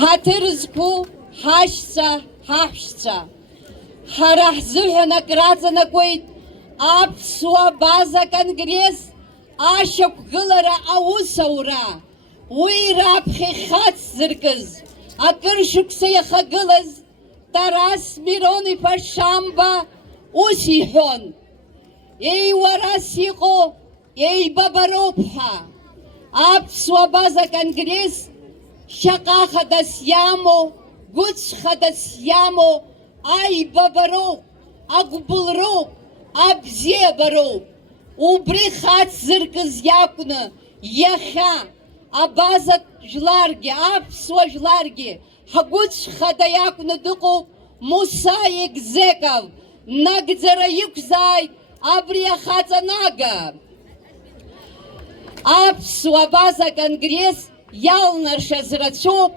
ҳаҭыр ҳашьцәа, ҳаҳәшьцәа. Ҳара ҳзыҳәан акраҵанакуеит аԥсуа база конгресс ашьақәгылара аусура. Уи раԥхьа ихацзыркыз акыр шықәса иахагылаз Тарас Мирон-иԥа Шамба ус иҳәон: еиуарас иҟоу еибабароуп ҳәа. Аԥсуа база конгресс шьаҟа хадас иамоу, гәыцә хадас иамоу аибабароуп, агәбылроуп, абзиабароуп. Убри хацзыркыз иакәны иахьа абазатә жәларгьы, аԥсуа жәларгьы ҳгәыцә хада иакәны дыҟоуп Муса Егзеков. Нагӡара иқәзааит абри ахаҵанага. Аԥсуа база конгресс иалнаршаз рацәоуп,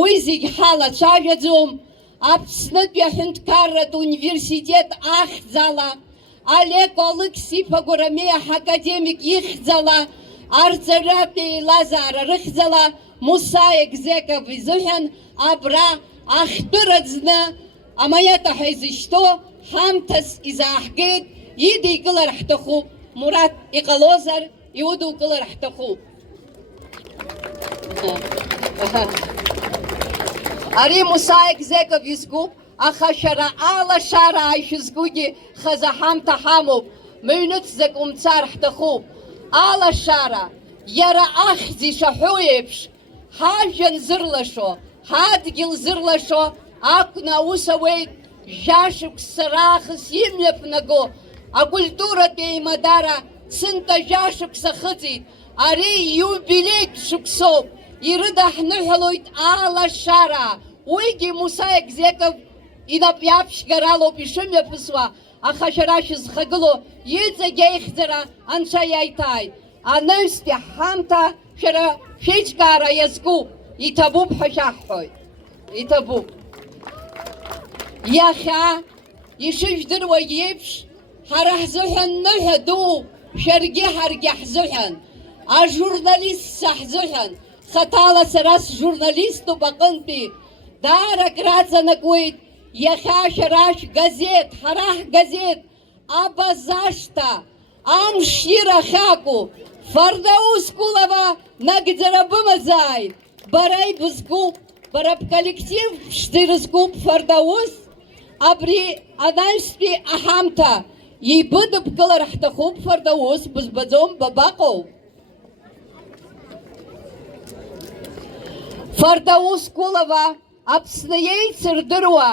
уи зегь ҳалацәажәаӡом. Аԥснытәи аҳәынҭқарратә университет ахьӡала, Олег Алықьс-иԥа Гәарамеи аҳакадемик ихьӡала, арҵаҩратә еилазаара рыхьӡала Муса Егзеков изыҳәан абра ахьтәыраӡны амаиата ҳәа изышьҭоу ҳамҭас изааҳгеит. Идикылар ҳҭахуп, Мурат иҟалозар иудукылар ҳҭахуп. Ари Муса Егзеков изкуп, аха шәара алашара ишәызкугьы хазы ҳамҭа ҳамоуп. Мыҩныҵӡак умцар ҳҭахуп. Алашара иара ахьӡ ишаҳәо еиԥш ҳажәҩан зырлашо, ҳадгьыл зырлашо акәны аус ауеит. Жәашықәса раахыс имҩаԥнаго акультуратә еимадара сынтәа жәашықәса хыҵит. Ари иубилеитә шықәсоуп. Ирыдаҳныҳәалоит алашара. Уигьы Муса Егзеков инап иаԥшьгаралоуп ишымҩаԥысуа, аха шәара шәызхагыло иҵегь аихьӡара анцәа иаиҭааит. Анаҩстәи ҳамҭа шәара шәеиҿкаара иазкуп. Иҭабуп ҳәа шәаҳҳәоит. Иҭабуп. Иахьа ишыжәдыруа еиԥш ҳара ҳзыҳәан ныҳәа дууп, шәаргьы ҳаргьы ҳзыҳәан. Ажурналистцәа ҳзыҳәан. Хаҭала сара сжурналиступ аҟынтәи. Даарак раҵанакуеит иахьа шәара шәгазеҭ, ҳара ҳгазеҭ Абазашта, амш ирахьаку, Фардаус Кулова нагӡара бымазааит. Бара ибызкуп, бара бколлектив ԥшӡа ирызкуп Фардаус. Абри анаҩстәи аҳамҭа ибыдыбкылар ҳҭахуп Фардаус, бызбаӡом, бабаҟоу? Фардаус Кулова Аԥсны еицырдыруа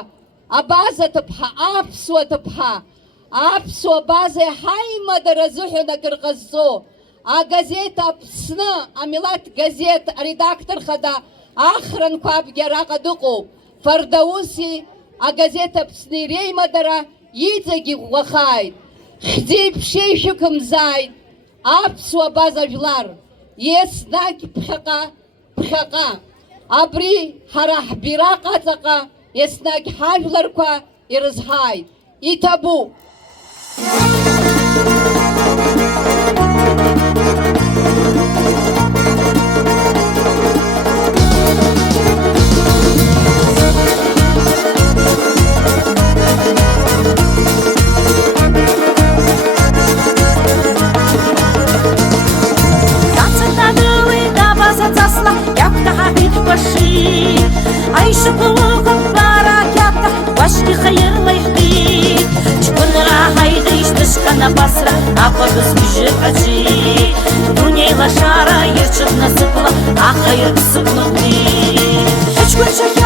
абаза ҭыԥҳа, аԥсуа ҭыԥҳа, аԥсуа база ҳаимадара азыҳәан акыр ҟазҵо агазеҭ Аԥсны амилаҭ газеҭ аредактор хада ахранқәа абгьы араҟа дыҟоуп. Фардауси агазеҭ Аԥсны иреимадара иҵегь иӷәӷәахааит. Хьӡи-ԥшеи шәықәымзааит аԥсуа база жәлар. Еснагь ԥхьаҟа. Абри ҳара ҳбираҟ аҵаҟа еснагь ҳажәларқәа ирызҳааит. Иҭабуп. Basra, apagız gücü acı. Dünyayla şara yırçık nasıpla, ah hayır sıklık değil. Hiç gün